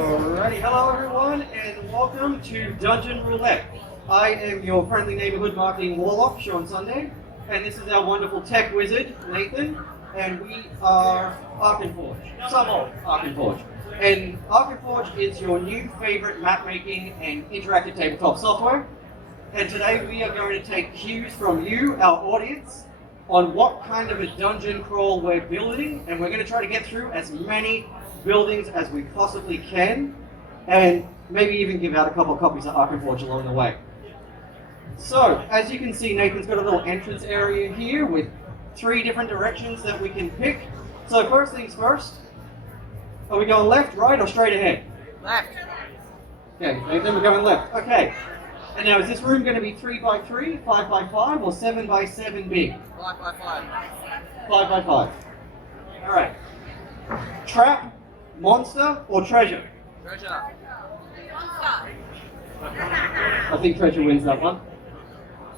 Alrighty, hello everyone, and welcome to Dungeon Roulette. I am your friendly neighborhood marketing warlock, Sean Sunday, and this is our wonderful tech wizard, Nathan, and we are Arkenforge, some of Arkenforge. And Arkenforge is your new favorite map making and interactive tabletop software. And today we are going to take cues from you, our audience, on what kind of a dungeon crawl we're building, and we're going to try to get through as many buildings as we possibly can, and maybe even give out a couple of copies of Arkenforge along the way. So, as you can see, Nathan's got a little entrance area here with 3 different directions that we can pick. So first things first, are we going left, right, or straight ahead? Left. Okay, Nathan, we're going left. Okay. And now, is this room going to be 3x3, 5x5, or 7x7 big? 5x5. 5x5. All right. Trap, monster, or treasure? Treasure. I think treasure wins that one.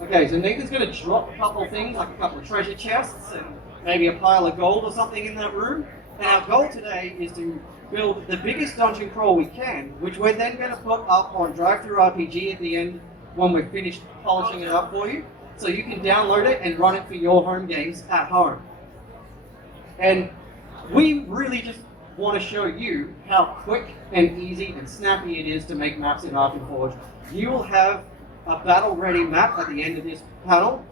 Okay, so Nathan's going to drop a couple of things, like a couple of treasure chests and maybe a pile of gold or something in that room. And our goal today is to build the biggest dungeon crawl we can, which we're then going to put up on Drive-Thru RPG at the end when we're finished polishing it up for you. So you can download it and run it for your home games at home. And we really just want to show you how quick and easy and snappy it is to make maps in Arkenforge. You will have a battle-ready map at the end of this panel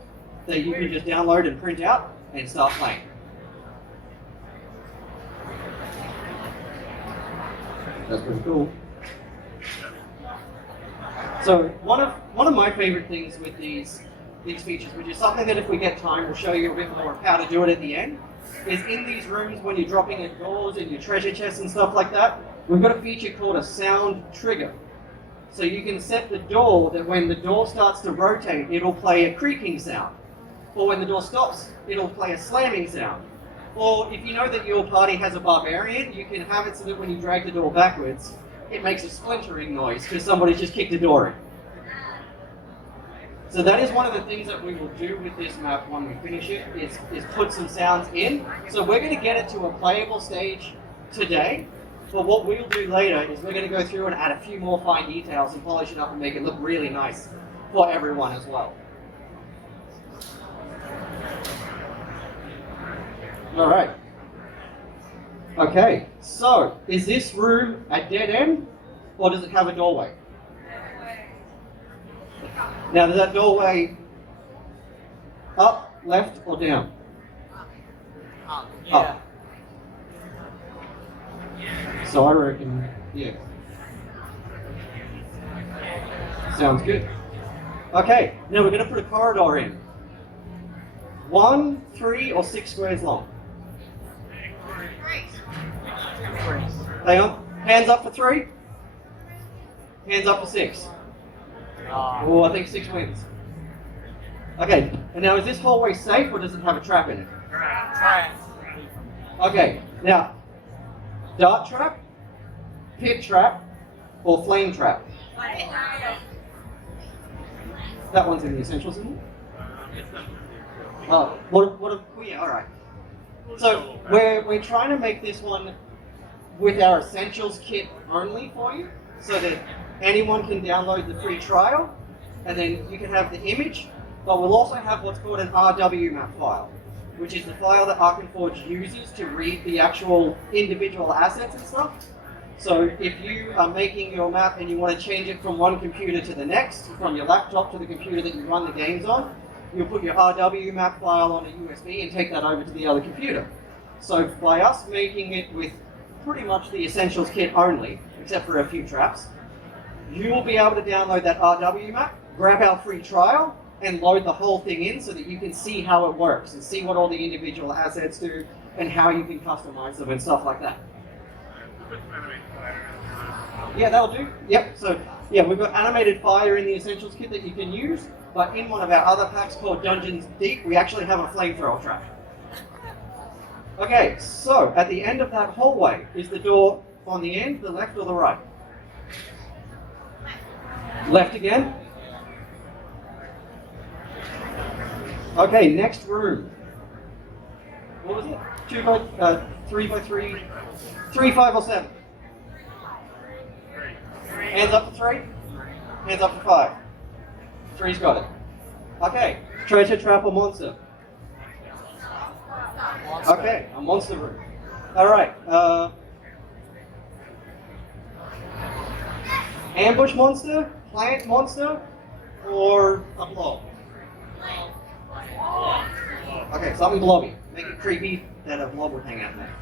that you can just download and print out and start playing. That's pretty cool. So one of my favorite things with these features, which is something that if we get time we'll show you a bit more of how to do it at the end, is in these rooms when you're dropping in doors and your treasure chests and stuff like that, we've got a feature called a sound trigger. So you can set the door that when the door starts to rotate, it'll play a creaking sound. Or when the door stops, it'll play a slamming sound. Or if you know that your party has a barbarian, you can have it so that when you drag the door backwards, it makes a splintering noise because somebody's just kicked the door in. So that is one of the things that we will do with this map when we finish it, is put some sounds in. So we're going to get it to a playable stage today, but what we'll do later is we're going to go through and add a few more fine details and polish it up and make it look really nice for everyone as well. All right. Okay, so is this room a dead end, or does it have a doorway? Now, does that doorway up, left, or down? Up. Up. So I reckon, yeah. Sounds good. Okay, now we're going to put a corridor in. 1, 3, or 6 squares long? Hang on. Hands up for 3. Hands up for 6. Oh, I think 6 wins. Okay, and now is this hallway safe or does it have a trap in it? Trap. Okay, now, dart trap, pit trap, or flame trap? That one's in the essentials, isn't it? Oh, yeah, alright. So, we're trying to make this one with our essentials kit only for you, so that anyone can download the free trial, and then you can have the image, but we'll also have what's called an RW map file, which is the file that Arkenforge uses to read the actual individual assets and stuff. So if you are making your map and you want to change it from one computer to the next, from your laptop to the computer that you run the games on, you'll put your RW map file on a USB and take that over to the other computer. So by us making it with pretty much the essentials kit only, except for a few traps, you will be able to download that RW map, grab our free trial, and load the whole thing in so that you can see how it works and see what all the individual assets do and how you can customize them and stuff like that. Yeah, that'll do. Yep, so yeah, we've got animated fire in the essentials kit that you can use, but in one of our other packs called Dungeons Deep, we actually have a flamethrower trap. Okay, so at the end of that hallway, is the door on the end, the left or the right? Left again. Okay, next room. What was it? 3 by 3, 3, 5, or 7? Hands up for 3. Hands up for 5. 3's got it. Okay. Treasure, trap, or monster? Monster. Okay, a monster room. Alright. Ambush monster, plant monster, or a blob? Okay, something blobby. Make it creepy that a blob would hang out there.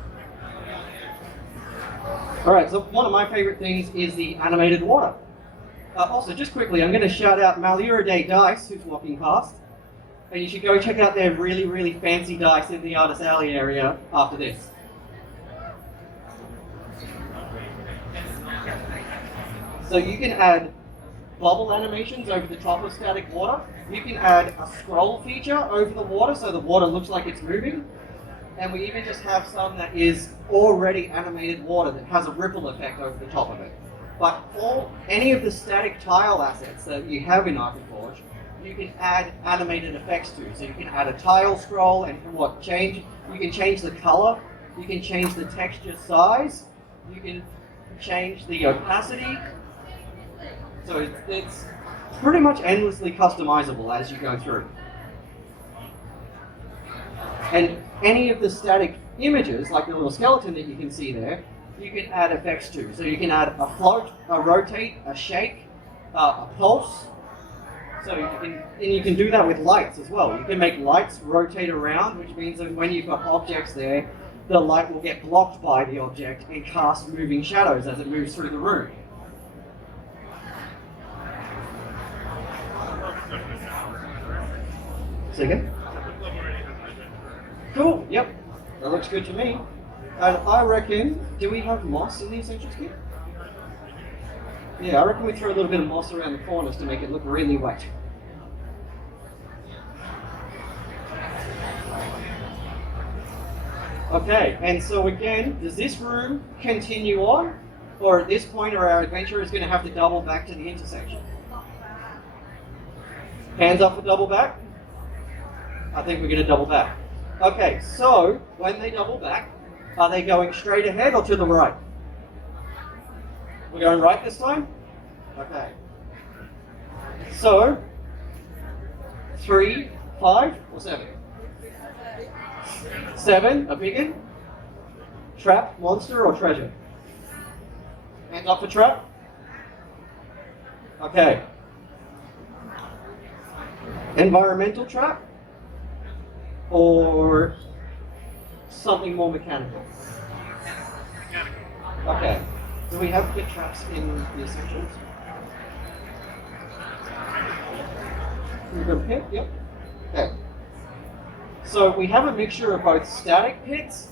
Alright, so one of my favorite things is the animated water. Also, just quickly, I'm going to shout out Modular Dice, who's walking past. And you should go check out their really, really fancy dice in the Artist Alley area after this. So you can add bubble animations over the top of static water. You can add a scroll feature over the water so the water looks like it's moving. And we even just have some that is already animated water that has a ripple effect over the top of it. But any of the static tile assets that you have in Arkenforge, you can add animated effects to. So you can add a tile scroll and you can change the color, you can change the texture size, you can change the opacity. So it's pretty much endlessly customizable as you go through. And any of the static images, like the little skeleton that you can see there, you can add effects to. So you can add a float, a rotate, a shake, a pulse. So you can do that with lights as well. You can make lights rotate around, which means that when you've got objects there, the light will get blocked by the object and cast moving shadows as it moves through the room. Say again? Cool, yep. That looks good to me. And I reckon, do we have moss in the Essentials kit? Yeah, I reckon we throw a little bit of moss around the corners to make it look really wet. Okay, and so again, does this room continue on? Or at this point, our adventurer is going to have to double back to the intersection? Hands up for double back? I think we're going to double back. Okay, so when they double back, are they going straight ahead or to the right? We're going right this time? Okay. So, 3, 5, or 7? 7, a big one. Trap, monster, or treasure? Hands up for trap. Okay. Environmental trap? Or something more mechanical? Okay. Do we have pit traps in the Essentials? We've got a pit? Yep. Okay. So we have a mixture of both static pits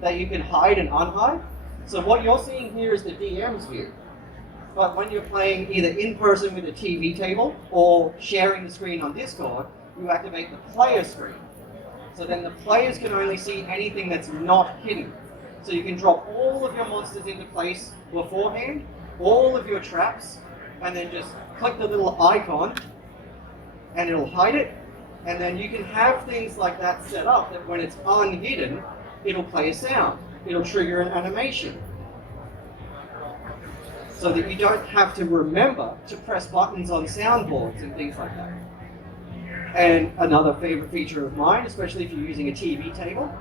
that you can hide and unhide. So what you're seeing here is the DM's view. But when you're playing either in person with a TV table or sharing the screen on Discord, you activate the player screen. So then the players can only see anything that's not hidden. So you can drop all of your monsters into place beforehand, all of your traps, and then just click the little icon and it'll hide it. And then you can have things like that set up that when it's unhidden, it'll play a sound. It'll trigger an animation. So that you don't have to remember to press buttons on soundboards and things like that. And another favorite feature of mine, especially if you're using a TV table,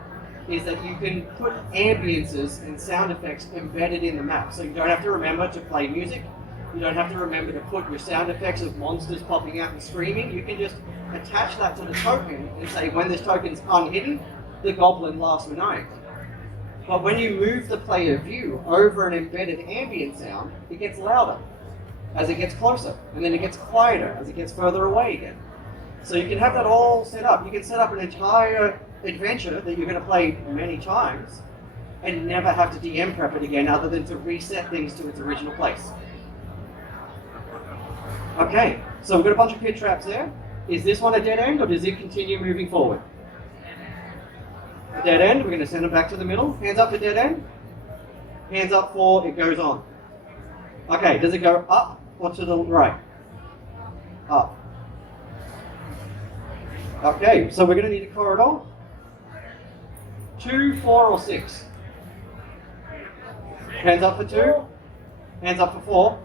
is that you can put ambiences and sound effects embedded in the map. So you don't have to remember to play music. You don't have to remember to put your sound effects of monsters popping out and screaming. You can just attach that to the token and say, when this token's unhidden, the goblin laughs maniacally. But when you move the player view over an embedded ambient sound, it gets louder as it gets closer, and then it gets quieter as it gets further away again. So you can have that all set up. You can set up an entire adventure that you're going to play many times and never have to DM prep it again other than to reset things to its original place. Okay, so we've got a bunch of pit traps there. Is this one a dead end or does it continue moving forward? A dead end, we're going to send it back to the middle. Hands up for dead end. Hands up for it goes on. Okay, does it go up or to the right? Up. Okay, so we're going to need a corridor. 2, 4, or 6? Hands up for 2. Hands up for 4.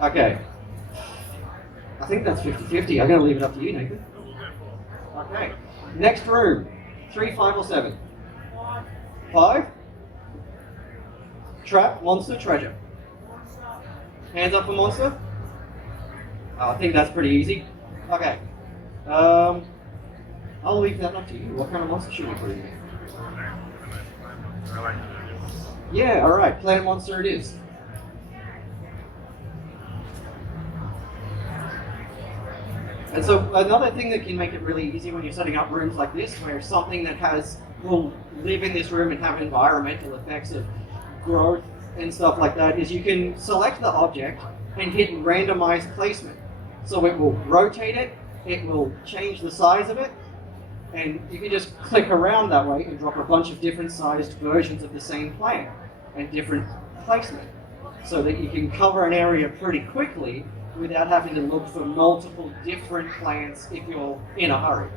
Okay. I think that's 50-50. I'm going to leave it up to you, Nathan. Okay. Next room. 3, 5, or 7? 5. Trap, monster, treasure. Hands up for monster. Oh, I think that's pretty easy. Okay. I'll leave that up to you. What kind of monster should we put in there? Yeah, alright. Plant monster it is. And so another thing that can make it really easy when you're setting up rooms like this, where something that will live in this room and have environmental effects of growth and stuff like that, is you can select the object and hit randomized placement. So it will rotate it, it will change the size of it, and you can just click around that way and drop a bunch of different sized versions of the same plant and different placement, so that you can cover an area pretty quickly without having to look for multiple different plants if you're in a hurry.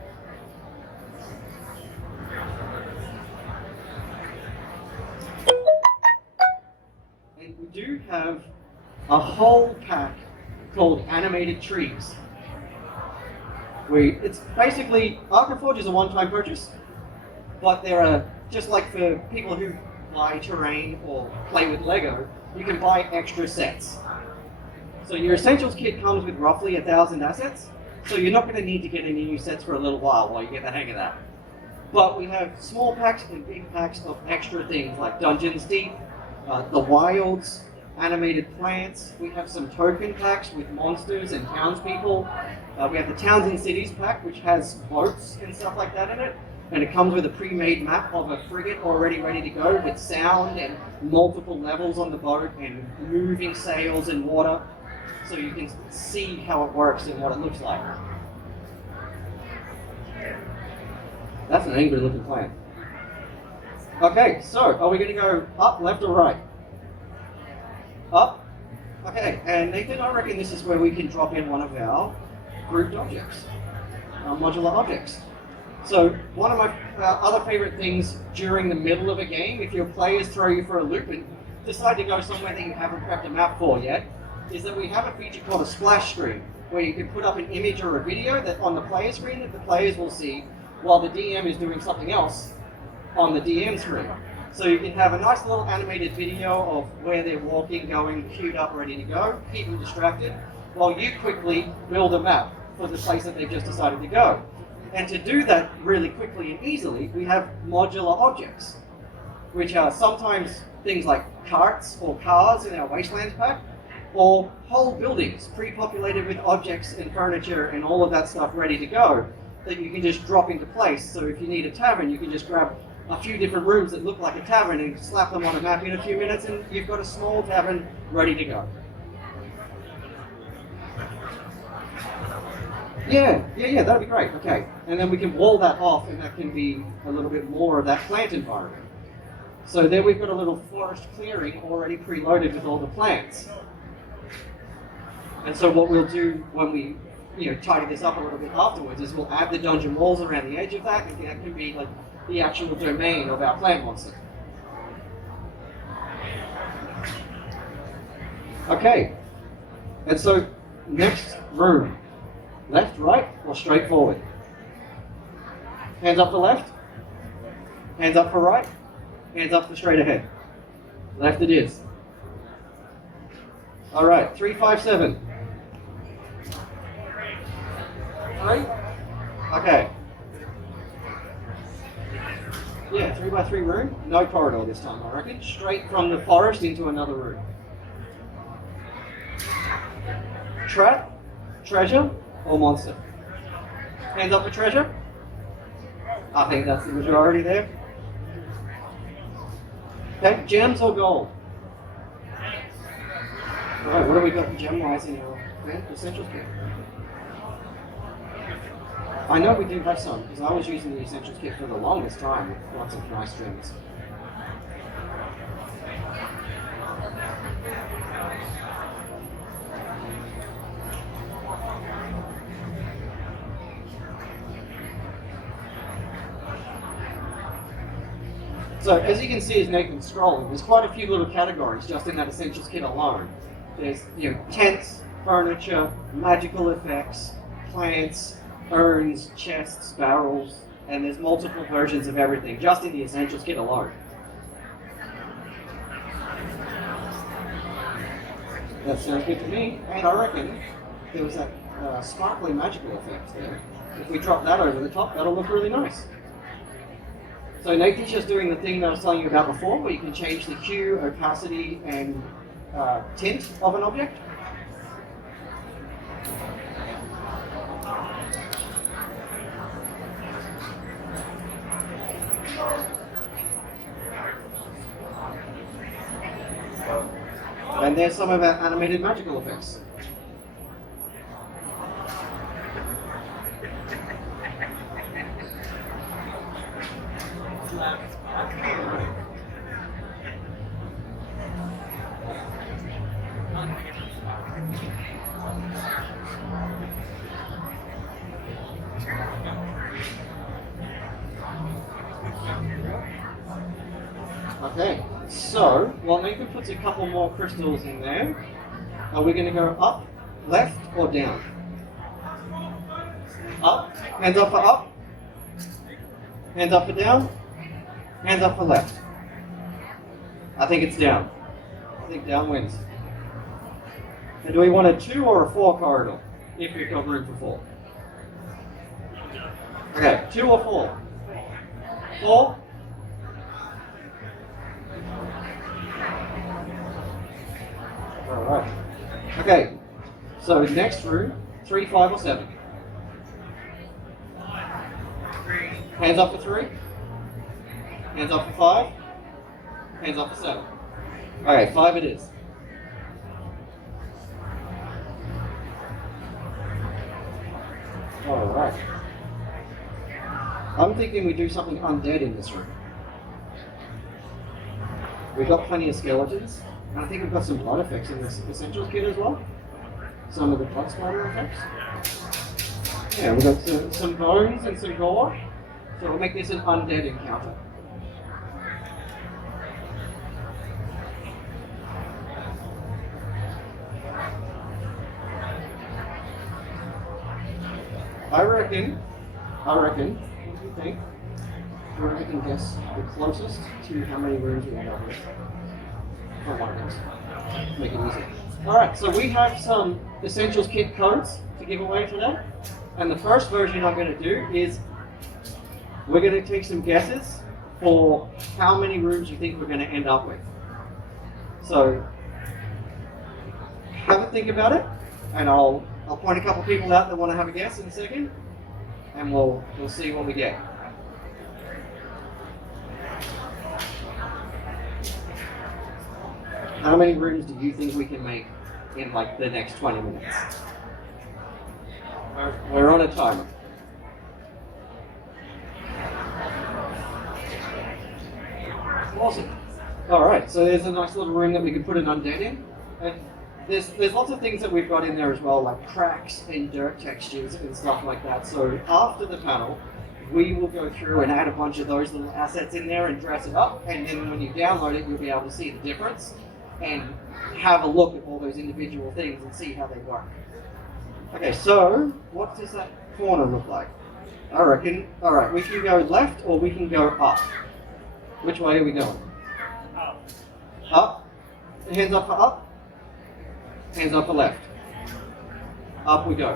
And we do have a whole pack called Animated Trees. It's basically, Arkenforge is a one-time purchase, but there are, just like for people who buy terrain or play with Lego, you can buy extra sets. So your Essentials kit comes with roughly 1,000 assets, so you're not going to need to get any new sets for a little while you get the hang of that. But we have small packs and big packs of extra things like Dungeons Deep, the Wilds, animated plants. We have some token packs with monsters and townspeople. We have the Towns and Cities pack, which has boats and stuff like that in it. And it comes with a pre-made map of a frigate already ready to go with sound and multiple levels on the boat and moving sails and water. So you can see how it works and what it looks like. That's an angry looking plant. Okay, so are we going to go up, left, or right? Up? Okay, and Nathan, I reckon this is where we can drop in one of our grouped objects, our modular objects. So one of my other favorite things during the middle of a game, if your players throw you for a loop and decide to go somewhere that you haven't prepped a map for yet, is that we have a feature called a splash screen, where you can put up an image or a video that on the player screen that the players will see while the DM is doing something else on the DM screen. So you can have a nice little animated video of where they're walking, going, queued up, ready to go, keep them distracted, while you quickly build a map for the place that they've just decided to go. And to do that really quickly and easily, we have modular objects, which are sometimes things like carts or cars in our Wastelands pack, or whole buildings pre-populated with objects and furniture and all of that stuff ready to go that you can just drop into place. So if you need a tavern, you can just grab a few different rooms that look like a tavern and slap them on a map in a few minutes and you've got a small tavern ready to go. Yeah, that'd be great. Okay, and then we can wall that off and that can be a little bit more of that plant environment. So there we've got a little forest clearing already preloaded with all the plants. And so what we'll do when we tidy this up a little bit afterwards is we'll add the dungeon walls around the edge of that, and that can be like the actual domain of our plant monster. Okay, and so next room, left, right, or straight forward? Hands up for left, hands up for right, hands up for straight ahead. Left it is. All right, 3, 5, 7. 3? Okay. Yeah, 3x3 room. No corridor this time, I reckon. Straight from the forest into another room. Trap, treasure, or monster? Hands up for treasure. I think that's the majority there. Okay, gems or gold? Alright, what have we got gem-wise in our Essentials kit? I know we do have some, because I was using the Essentials kit for the longest time with lots of nice gems. So as you can see as Nathan's scrolling, there's quite a few little categories just in that Essentials kit alone. There's tents, furniture, magical effects, plants, urns, chests, barrels, and there's multiple versions of everything just in the Essentials kit alone. That sounds good to me, and I reckon there was that sparkly magical effect there. If we drop that over the top, that'll look really nice. So Nathan's just doing the thing that I was telling you about before, where you can change the hue, opacity, and tint of an object. And there's some of our animated magical effects. Okay, so while Nathan puts a couple more crystals in there, are we going to go up, left, or down? Up, hands up for up, hands up for down, hands up for left. I think it's down. I think down wins. And do we want a 2 or a 4 corridor, if we've got room for 4? Okay, 2 or 4? 4? Alright. Okay, so next room, 3, 5, or 7? Hands up for 3? Hands up for 5? Hands up for 7? Okay, 5 it is. Alright. I'm thinking we do something undead in this room. We've got plenty of skeletons. And I think we've got some blood effects in this Essentials kit as well. Some of the blood splatter effects. Yeah, we've got some bones and some gore. So we'll make this an undead encounter. I reckon, what do you think? Do you reckon guess the closest to how many rooms we end up with? For one of those. Make it easy. Alright, so we have some Essentials kit codes to give away today. And the first version I'm going to do is we're going to take some guesses for how many rooms you think we're going to end up with. So have a think about it, and I'll point a couple people out that want to have a guess in a second, and we'll see what we get. How many rooms do you think we can make in like the next 20 minutes? We're on a timer. Awesome. Alright, so there's a nice little room that we can put an undead in. And there's lots of things that we've got in there as well, like cracks and dirt textures and stuff like that. So after the panel, we will go through and add a bunch of those little assets in there and dress it up. And then when you download it, you'll be able to see the difference and have a look at all those individual things and see how they work. Okay, so what does that corner look like? I reckon, alright, we can go left or we can go up. Which way are we going? Up. Up? Hands up for up? Hands up for left. Up we go.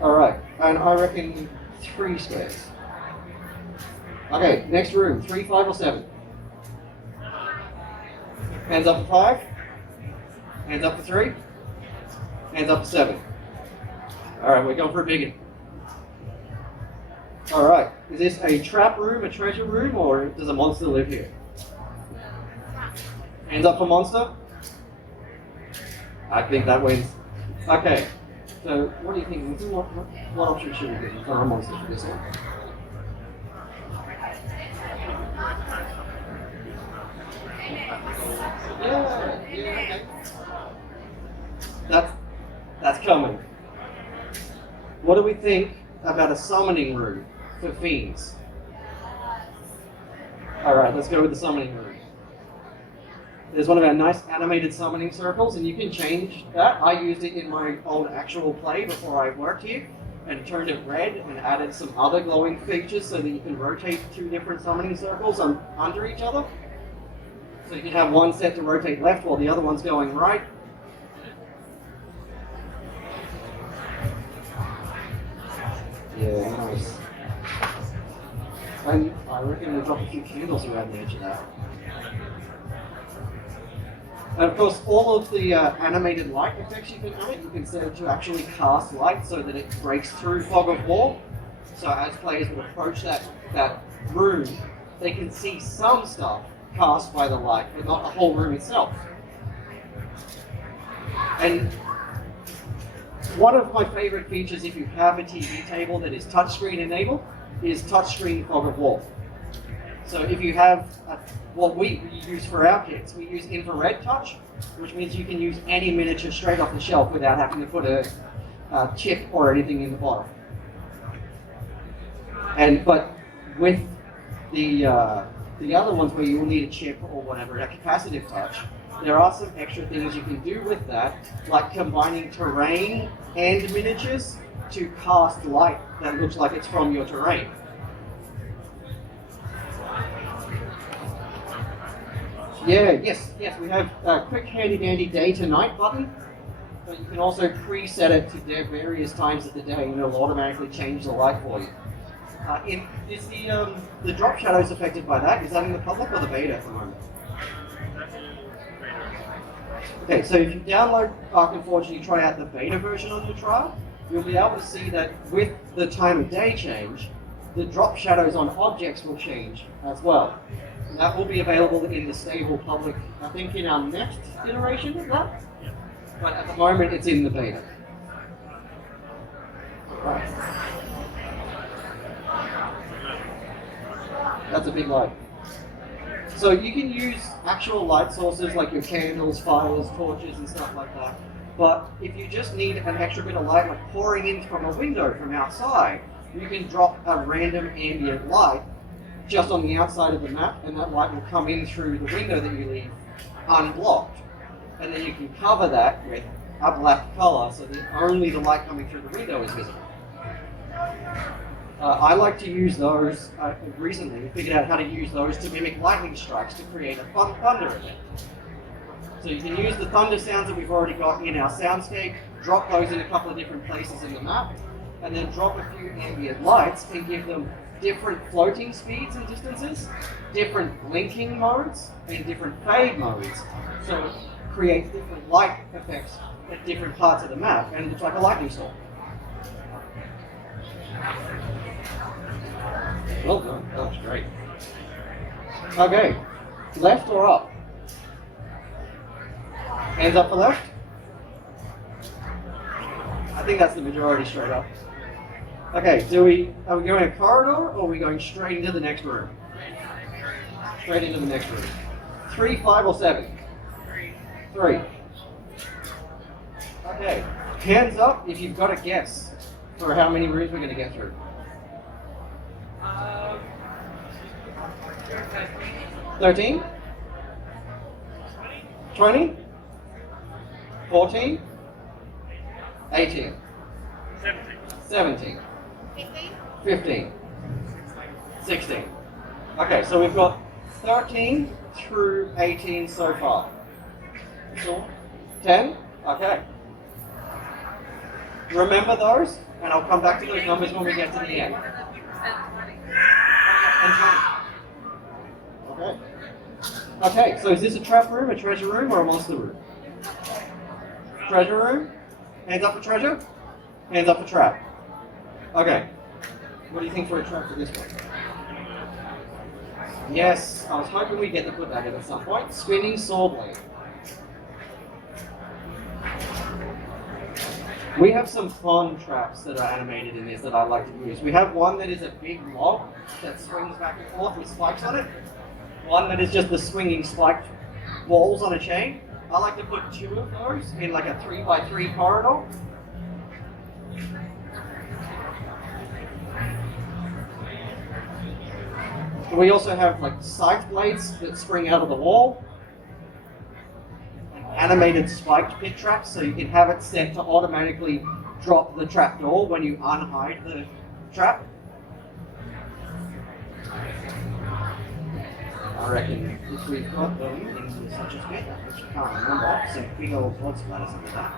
Alright, and I reckon 3 squares. Okay, next room, 3, 5, or 7? Hands up for 5? Hands up for 3? Hands up for 7? Alright, we're going for a big one. Alright, is this a trap room, a treasure room, or does a monster live here? Hands up for monster? I think that wins. Okay, so what do you think? What option should we do for a monster for this one? Yeah, okay. That's coming. What do we think about a summoning room for fiends? Alright, let's go with the summoning room. There's one of our nice animated summoning circles, and you can change that. I used it in my old actual play before I worked here, and turned it red and added some other glowing features so that you can rotate 2 different summoning circles under each other. So you can have one set to rotate left while the other one's going right. Yeah, nice. And I reckon we'll drop a few candles around the edge of that. And of course, all of the animated light effects you can add, you can set it to actually cast light so that it breaks through fog of war. So as players would approach that room, they can see some stuff cast by the light, but not the whole room itself. And one of my favorite features, if you have a TV table that is touchscreen enabled, is touchscreen fog of war. So if you have what we use for our kits, we use infrared touch, which means you can use any miniature straight off the shelf without having to put a chip or anything in the bottom. But with the other ones where you will need a chip or whatever, a capacitive touch, there are some extra things you can do with that, like combining terrain and miniatures to cast light that looks like it's from your terrain. Yes, we have a quick handy dandy day to night button, but you can also preset it to various times of the day and it'll automatically change the light for you. Is the drop shadows affected by that? Is that in the public or the beta at the moment? Okay, so if you download Arkenforge and you try out the beta version on your trial, you'll be able to see that with the time of day change, the drop shadows on objects will change as well. And that will be available in the stable public, I think, in our next iteration of that. But at the moment, it's in the beta. Right. That's a big light. So you can use actual light sources like your candles, fires, torches, and stuff like that. But if you just need an extra bit of light, like pouring in from a window from outside, you can drop a random ambient light just on the outside of the map, and that light will come in through the window that you leave unblocked. And then you can cover that with a black color so that only the light coming through the window is visible. I like to use those, recently figured out how to use those to mimic lightning strikes to create a fun thunder effect. So you can use the thunder sounds that we've already got in our soundscape, drop those in a couple of different places in the map, and then drop a few ambient lights and give them different floating speeds and distances, different blinking modes, and different fade modes. So it creates different light effects at different parts of the map, and it looks like a lightning storm. Well done, that looks great. Okay, left or up? Hands up for left? I think that's the majority straight up. Okay, are we going a corridor or are we going straight into the next room? Straight into the next room. 3, 5, or 7? 3. Okay, hands up if you've got a guess for how many rooms we're going to get through. 13? 20? 14? 18? 17? 15? 16? Okay, so we've got 13 through 18 so far. 10? Okay. Remember those, and I'll come back to those numbers when we get to the end. Okay. Okay, so is this a trap room, a treasure room, or a monster room? Treasure room? Hands up for treasure? Hands up for trap. Okay. What do you think for a trap for this one? Yes, I was hoping we'd get to put that in at some point. Spinning saw blade. We have some fun traps that are animated in this that I like to use. We have one that is a big log that swings back and forth with spikes on it. One that is just the swinging spiked walls on a chain. I like to put 2 of those in like a 3x3 corridor. We also have like scythe blades that spring out of the wall. animated spiked pit traps, so you can have it set to automatically drop the trapdoor when you unhide the trap. I reckon if we've got them in such a bit, which I can't remember, some big old blood splatters under that.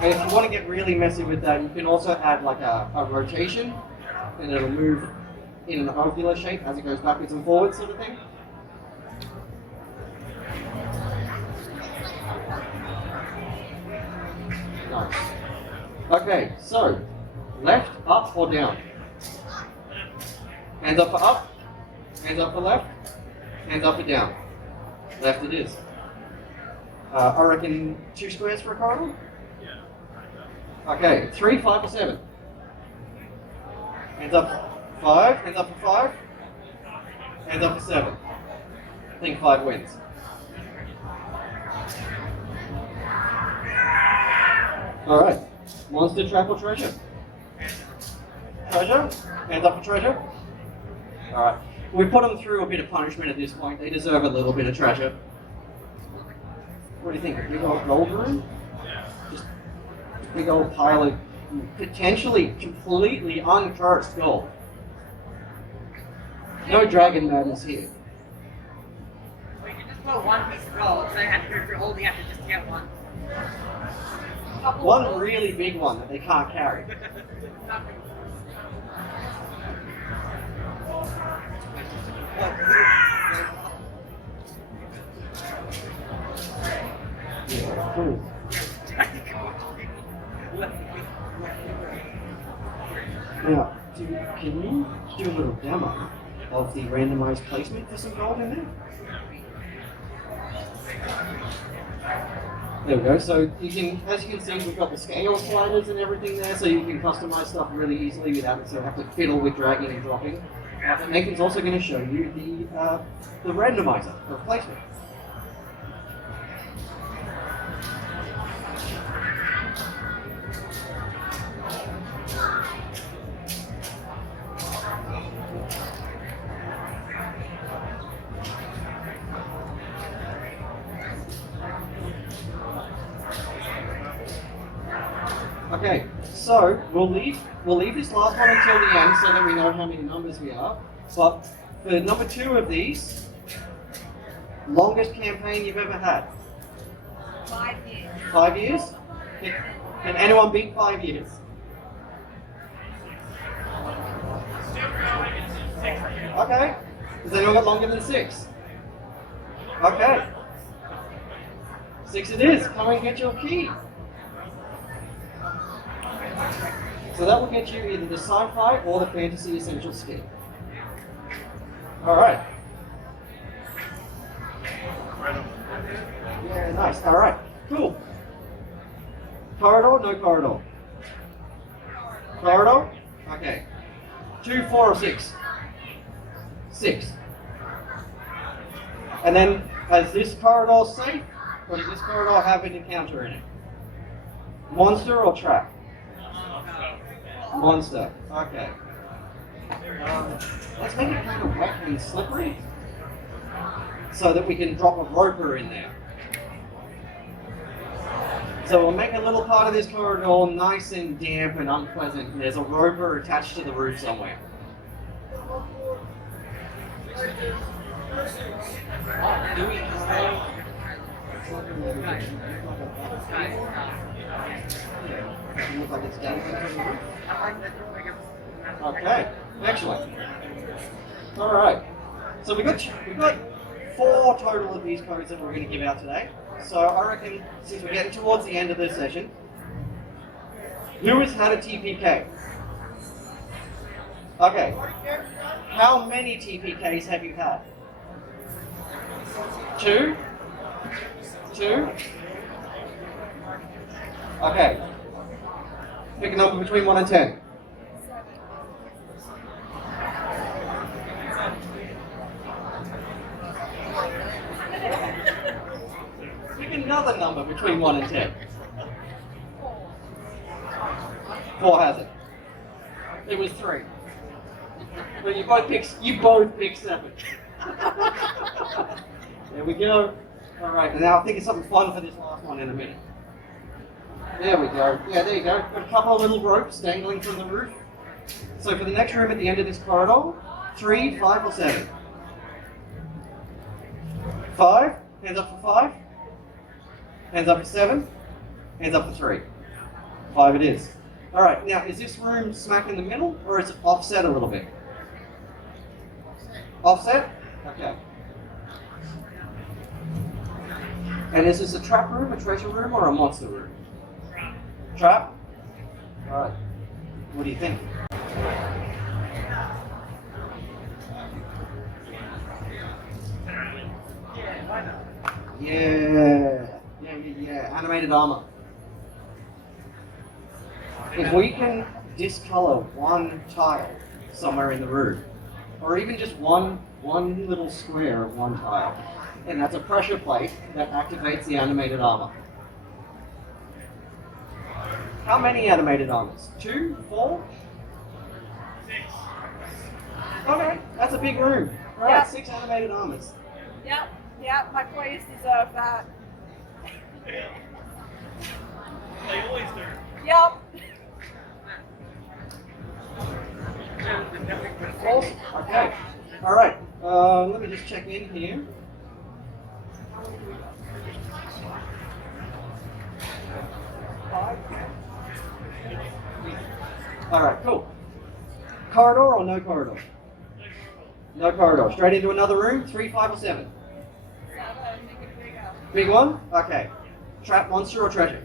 And if you want to get really messy with that, you can also add like a rotation, and it'll move in an ovular shape as it goes backwards and forwards, sort of thing. Nice. Okay, so left, up, or down? Hands up for up, hands up for left, hands up for down. Left it is. I reckon 2 squares for a corridor? Okay, 3, 5, or 7? Hands up for 5, hands up for 5, hands up for 7. I think 5 wins. Alright, monster, trap, or treasure? Treasure? Hands up for treasure? Alright, we've put them through a bit of punishment at this point. They deserve a little bit of treasure. What do you think? A big old gold room? Just a big old pile of potentially completely uncursed gold. No dragon madness here. Well, you can just put one piece of gold, so you have to go through all the effort just to get one. One really big one that they can't carry. Yeah, cool. Now, can you do a little demo of the randomized placement for some gold in there? There we go. So you can, as you can see, we've got the scale sliders and everything there, so you can customize stuff really easily without it, so you have to fiddle with dragging and dropping. And Nathan's also going to show you the randomizer of placement. Okay, so we'll leave this last one until the end so that we know how many numbers we are. But for number 2 of these, longest campaign you've ever had? 5 years. 5 years? Can anyone beat 5 years? Okay. Has anyone got longer than 6? Okay. 6 it is. Come and get your key. So that will get you either the sci-fi or the fantasy essential skill. Alright. Yeah, nice. Alright, cool. Corridor, no corridor? Corridor? Okay. 2, 4, or 6? 6. And then, is this corridor safe? Or does this corridor have an encounter in it? Monster or trap? Monster. Okay. Let's make it kind of wet and slippery so that we can drop a roper in there. So we'll make a little part of this corridor nice and damp and unpleasant, and there's a roper attached to the roof somewhere. Look like it's dancing to the roof. Okay, excellent. All right. So we've got 4 total of these codes that we're going to give out today. So I reckon, since we're getting towards the end of this session, who has had a TPK? Okay. How many TPKs have you had? 2? 2? Okay. Pick a number between 1 and 10. Pick another number between 1 and 10. 4 has it. It was 3. But you both pick 7. There we go. All right, and now I think of something fun for this last one in a minute. There we go. Yeah, there you go. Got a couple of little ropes dangling from the roof. So for the next room at the end of this corridor, 3, 5, or 7? 5. Hands up for 5. Hands up for 7. Hands up for 3. 5 it is. All right, now is this room smack in the middle or is it offset a little bit? Offset? Okay. And is this a trap room, a treasure room, or a monster room? Trap? All right. What do you think? Yeah. Animated armor. If we can discolor one tile somewhere in the room, or even just one little square of one tile, and that's a pressure plate that activates the animated armor. How many animated armors? 2? 4? 6. Okay, that's a big room. All right, Yeah. 6 animated armors. Yep, my players deserve that. They always do. Yep. Awesome. Okay. All right. Let me just check in here. All right. Cool. Corridor or no corridor? No corridor. Straight into another room. 3, 5, or 7? 7, make it bigger. Big one. Okay. Trap, monster, or treasure?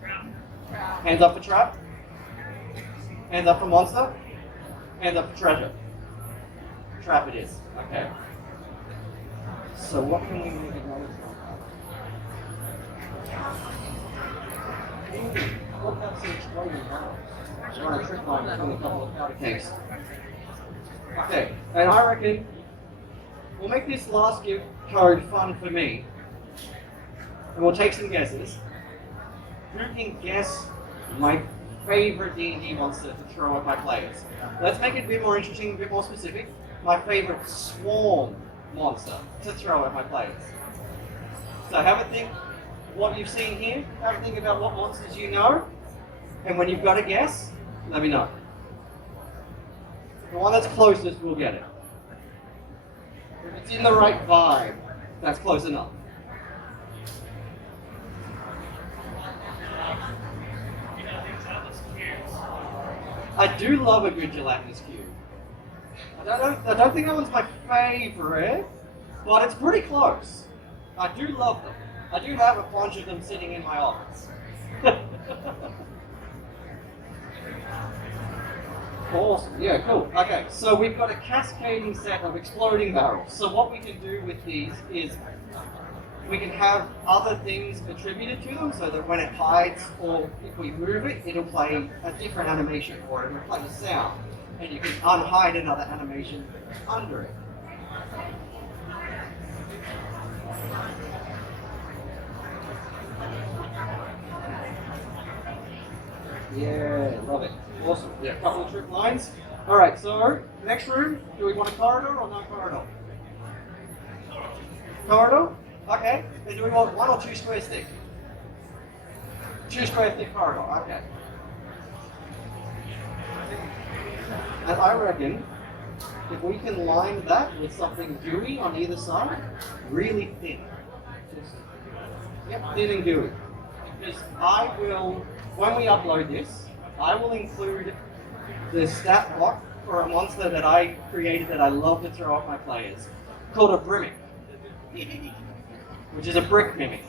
Trap. Hands up for trap. Hands up for monster. Hands up for treasure. Trap it is. Okay. So what can we make it notice on? Look up some exploding barrels. Run a trick line between a couple of powder kegs. Okay, and I reckon we'll make this last gift code fun for me. And we'll take some guesses. Who can guess my favorite D&D monster to throw at my players? Let's make it a bit more interesting, a bit more specific. My favorite swarm monster to throw at my players. So have a think what you've seen here. Have a think about what monsters you know. And when you've got a guess, let me know. The one that's closest will get it. If it's in the right vibe, that's close enough. I do love a good gelatinous cube. I don't think that one's my favorite, but it's pretty close. I do love them. I do have a bunch of them sitting in my office. Awesome. Yeah, cool. Okay, so we've got a cascading set of exploding barrels. So what we can do with these is we can have other things attributed to them so that when it hides or if we move it, it'll play a different animation or it'll play a sound. And you can unhide another animation under it. Yeah, love it. Awesome. Yeah, a couple of trip lines. All right, so next room, do we want a corridor or no corridor? Corridor? Okay. And do we want 1 or 2 square stick? 2 square stick corridor. Okay. And I reckon if we can line that with something gooey on either side, really thin. Yep, thin and gooey. Because I will, when we upload this, I will include the stat block for a monster that I created that I love to throw at my players, called a Brimmic, which is a brick mimic.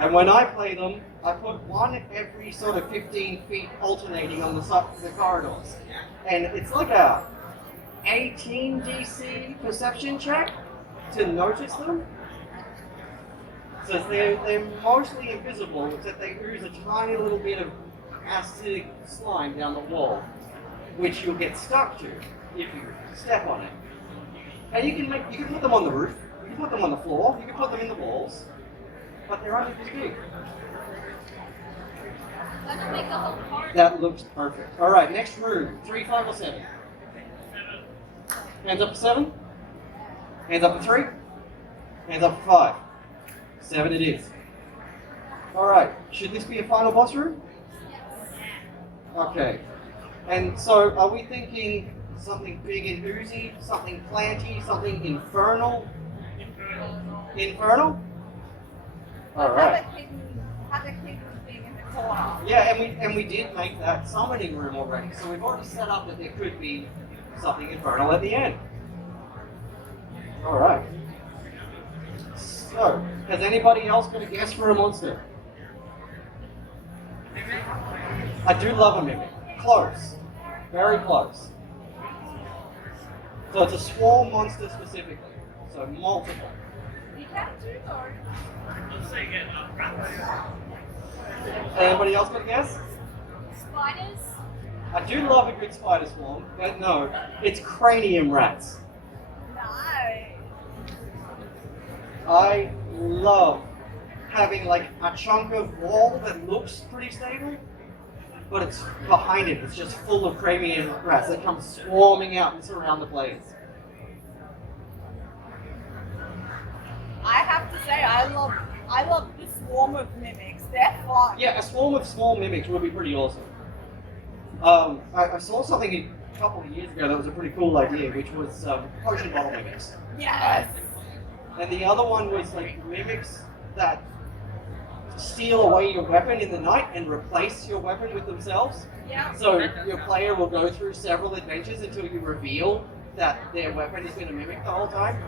And when I play them, I put one every sort of 15 feet alternating on the side of the corridors. And it's like a 18 DC perception check to notice them. So they're mostly invisible, except they ooze a tiny little bit of acidic slime down the wall, which you'll get stuck to if you step on it. And you can put them on the roof, you can put them on the floor, you can put them in the walls, but they're only this big. That'll make the whole party. That looks perfect. All right, next room. 3, 5, or 7? Hands up for 7. Hands up for 3. Hands up for 5. 7 it is. All right. Should this be a final boss room? Okay. And so, are we thinking something big and oozy, something planty, something infernal? Infernal? All right. Have a hidden thing in the corner. Yeah, and we did make that summoning room already, so we've already set up that there could be something infernal at the end. All right. So, has anybody else got a guess for a monster? I do love a mimic. Close. Very close. So it's a swarm monster specifically. So multiple. You can do or Let's say again, Anybody else got a guess? Spiders? I do love a good spider swarm, but no, it's cranium rats. nice. I love having like a chunk of wall that looks pretty stable, but it's behind it. It's just full of cranium rats that come swarming out and surround the players. I have to say I love the swarm of mimics. They're fun. Yeah, a swarm of small mimics would be pretty awesome. I saw something a couple of years ago that was a pretty cool idea, which was potion bottle mimics. Yes. And the other one was like mimics that steal away your weapon in the night and replace your weapon with themselves. Yeah. So your player will go through several adventures until you reveal that their weapon is going to mimic the whole time.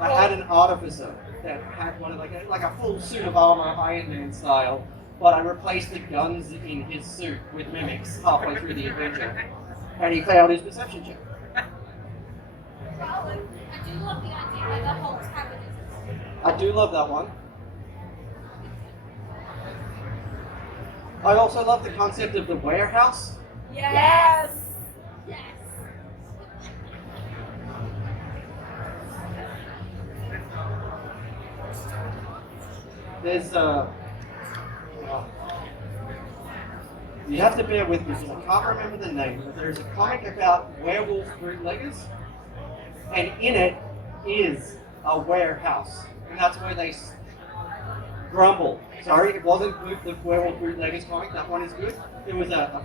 I had an artificer that had one of like a full suit of armor, Iron Man style, but I replaced the guns in his suit with mimics halfway through the adventure, and he failed his perception check. I do love the idea that the whole tavern is. I do love that one. I also love the concept of the warehouse. Yes. Yes. There's you have to bear with me because I can't remember the name, but there's a comic about werewolf bootleggers, and in it is a warehouse, and that's where they grumble. Sorry, it wasn't the werewolf bootleggers comic. That one is good. It was a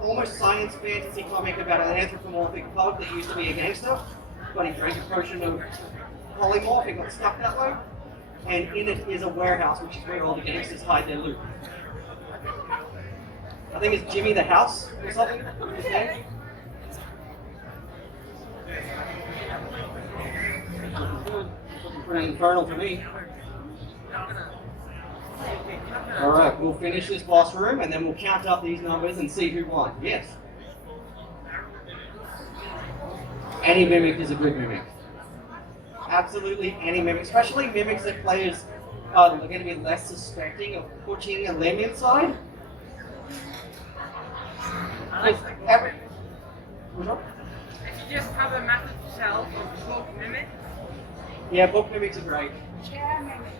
almost science fantasy comic about an anthropomorphic pug that used to be a gangster, but he drank a potion of polymorph and got stuck that way. And in it is a warehouse, which is where all the gangsters hide their loot. I think it's Jimmy the House or something. His name. Looking good. Looking pretty infernal to me. Alright, we'll finish this boss room and then we'll count up these numbers and see who won. Yes. Any mimic is a good mimic. Absolutely any mimic, especially mimics that players are going to be less suspecting of pushing a limb inside. If you just have a massive shelf of book mimics, Yeah, book mimics are great. Chair mimics.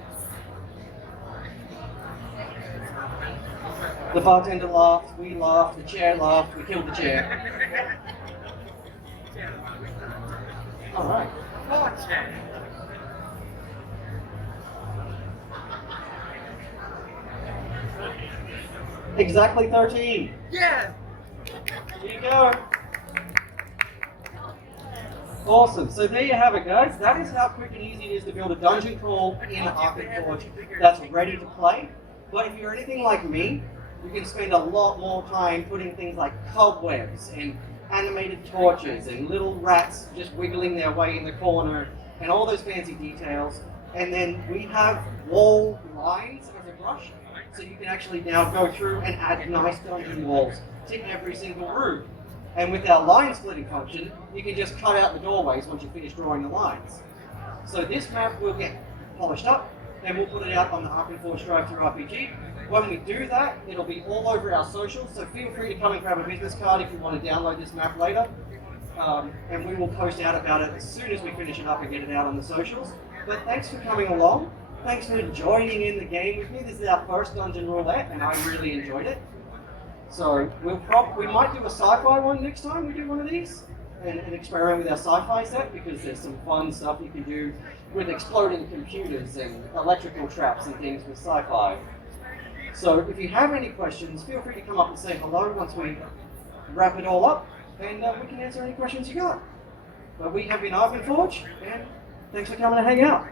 The bartender laughed, we laughed, the chair laughed, we killed the chair. Alright. poor chair. Exactly 13. Yeah. Here you go. Awesome. So there you have it, guys. That is how quick and easy it is to build a dungeon crawl in Arkenforge that's ready to play. But if you're anything like me, you can spend a lot more time putting things like cobwebs and animated torches and little rats just wiggling their way in the corner and all those fancy details. And then we have wall lines as a brush, so you can actually now go through and add nice dungeon walls to every single room. And with our line splitting function, you can just cut out the doorways once you finish drawing the lines. So this map will get polished up, and we'll put it out on the Arkenforge Drive-Thru RPG. When we do that, it'll be all over our socials, so feel free to come and grab a business card if you want to download this map later. And we will post out about it as soon as we finish it up and get it out on the socials. But thanks for coming along. Thanks for joining in the game with me. This is our first Dungeon Roulette, and I really enjoyed it. So we might do a sci-fi one next time we do one of these, and experiment with our sci-fi set, because there's some fun stuff you can do with exploding computers and electrical traps and things with sci-fi. So if you have any questions, feel free to come up and say hello once we wrap it all up, and we can answer any questions you got. But we have been Arkenforge, and thanks for coming to hang out.